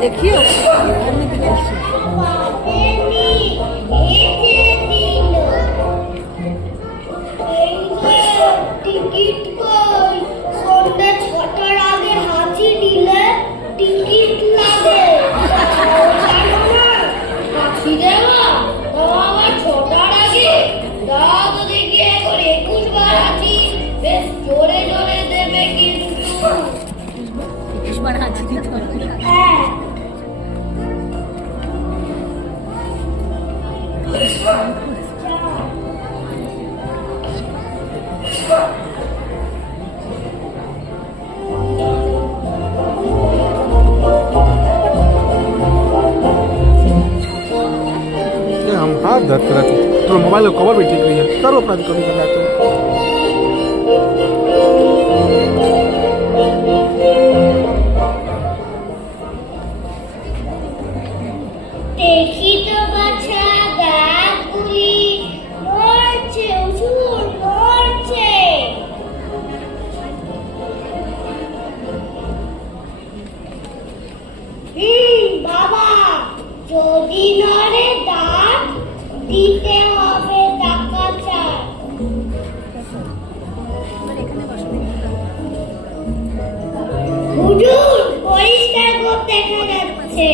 দেখিও টিকিট কই সন্ধ্যা ৬টার আগে হাঁচি দিলে টিকিট লাগে হাঁচি দেওয়া আবার ৬টার আগে দাও তো দেখি একবার ২১ বার হাঁচি বেশ জোরে জোরে দেবে কিন্তু ২১ বার হাঁচি দিতে হবে। হ্যাঁ हम हाथ दर्द कर रहे थे तो मोबाइल का कवर भी ठीक नहीं है करो अपना कभी कर जाते দেখি তো বাছা গাছগুলি নড়ছে উসুর নড়ছে বাবা যদি নড়ে দাঁত দিতে হবে টাকা চাই হুজুর পরিষ্কার করতে দেখা যাচ্ছে